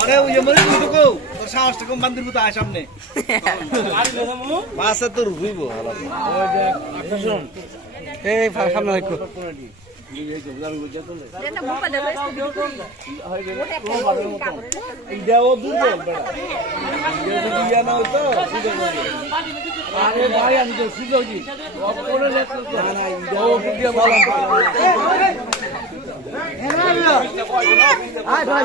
আরে ওই মরে তুই তো তোর সাহসটা কম বান্দির মতো আয় সামনে। মাছে তোর হইব এই সামনে রাখো। ইয়া আরে ভাই আমি তো সুযোগী অপরে না না দেও দিয়ে বলা আয় ভাই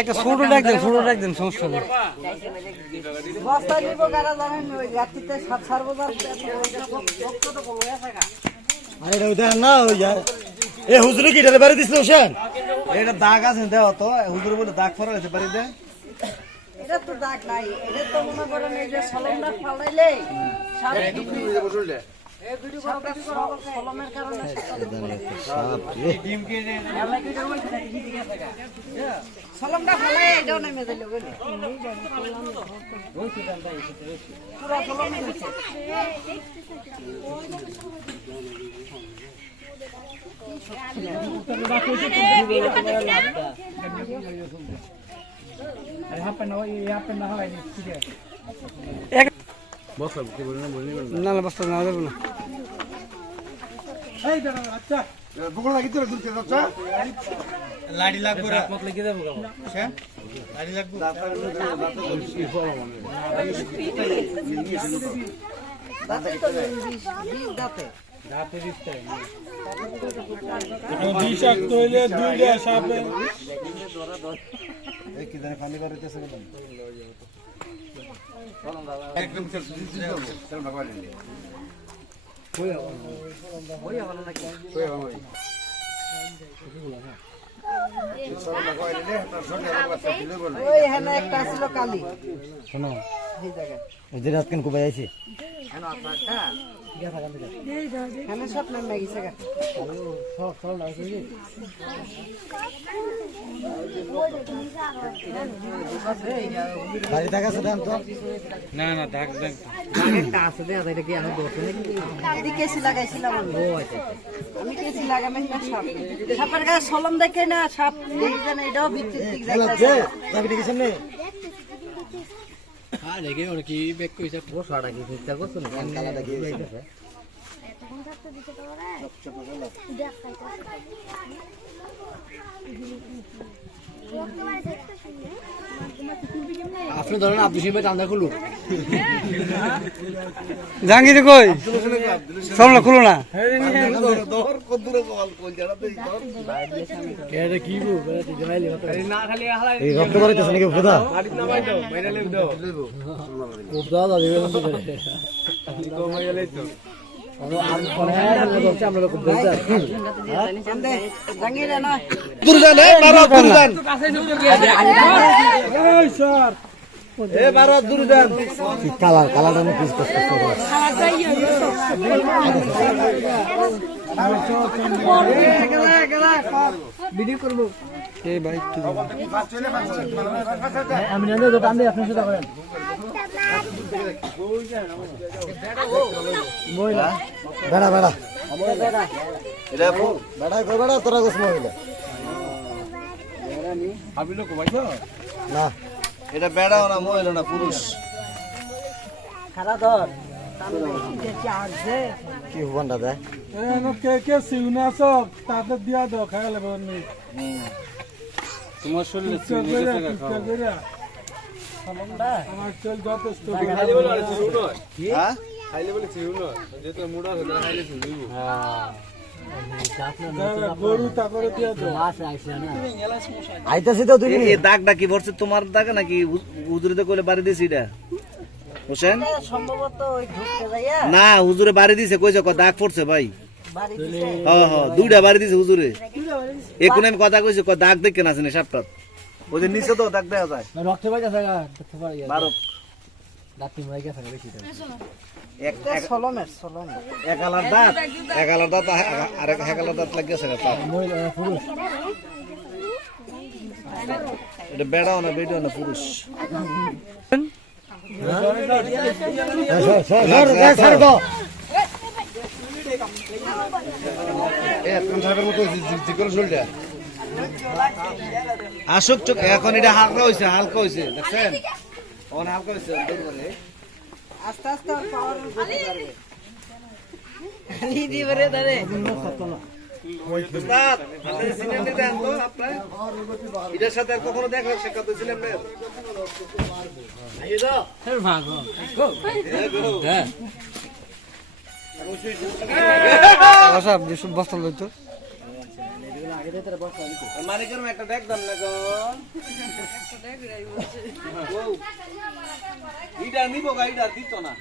একটা ছোট ডাক দেন ছোট ডাক দেন সমস্যা নেই। বস্তা নিব জানেন ওই রাত্রিতে সাত সার আরে এটা উদাহরণ না হই এ হুজুরে কি এটা বাড়ি দিছিল হোসেন? এটা দাগ আছে দেও তো। হুজুর বলে দাগ ফরা হইতে পারি দে এটা তো দাগ নাই এটা তো মনে করেন এই যে সলমটা ফালাইলে সাপ গেছে। না বস্তা না দেবো না লাড়ি লাগবে লাগিয়ে দেবো লাড়ি লাগবে বিষাক্ত হইলে দুইটা সাপে কি জানি পানি বাড়িতেছে একদম ওই এখানে একটা ছিল কালি শোনো এই জায়গায় ওই যে এখানে সব নেমে গেছে গা। বাড়ি থাকা আছে দেন তো না না কেসি লাগাইছিলাম আমি আমি কেসি লাগামে না সাপ সাপের গায়ে সলম দেখে না সাপ এটাও যাইতেছে যাবি সামনে আপনি ধরেন আব্দুল সিমের চান্দা খুলুন জাঙ্গি রে কই সামনে খুলো না। দর কত দূরে কল কল জানা দেই দর এটা কি বউ বেড়াতে জমাইলে এই রক্ত নাকি দাদা দুর্গান এ বাবা দুর্গান এ বারো কালার আমি পিস করতে ভিডিও করব। এই ভাই আমি জানি দোকান দিয়ে আপনি সেটা করেন। বেড়া বেড়া। এটা বেড়া কই বেড়া? তোরা গোস মহিলা আমি লোক পাইছো না। এটা বেড়াও না মহিলা না পুরুষ? খারা ধর কি হবানটা দেয় তোমার শরীরে পিকচার করে আমার চল যথেষ্ট হ্যাঁ। আইতাছি তো দাগটা ভরছে? তোমার দাগ নাকি হুজুরে কইলে বাড়ি দিছি এটা? হোসেন সম্ভবত ওই ঢুকতে যাইয়া না হুজুরে বাড়ি দিছে কইছে ক দাগ পড়ছে ভাই। বাড়ি দিছে। হ হ দুইটা বাড়ি দিছে হুজুরে। এখন আমি কথা কইছি ক দাগ দেখে না আসেনি সাপটা ওই যে নিচে তো দাগ দেওয়া যায়। রক্ত দাঁতি মাই গেছে বেশি এক এক- সলমের সলমের। এক দাঁত? এক আলার দাঁত আর- এক আলার দাঁত লাগিয়েছে মহিলা পুরুষ। এটা বেড়াও না বেড়াও না পুরুষ। আসুক চোখ এখন এটা হালকা হয়েছে হালকা হয়েছে দেখছেন এখন হালকা হয়েছে আস্তে আস্তে পাওয়ার এটার সাথে আর কখনো দেখা সাক্ষাৎ হয়েছিল বস্তা লইতো মানিকের একটা দেখ দাম না গো। ও, ইটা নিব গা, ইটা দিত না।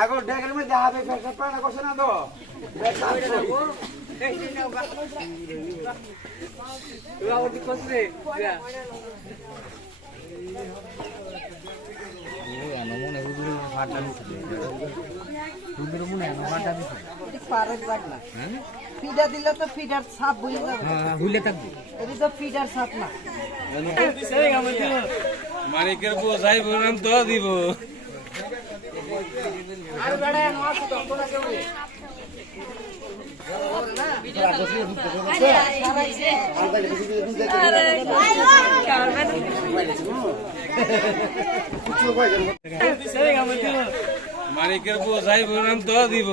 আগর ডেকের মধ্যে হাতে ফেরত পায়না করছে না তো? ফিডা দিলে তো ফিডার ছাপ বুঝে যাবে। ভুলে থাকব। এটি তো ফিডার ছাপ না। মানিকের বউ যাইব নাম তো দিব। মানিকের বউ যাইব নাম তো দিব।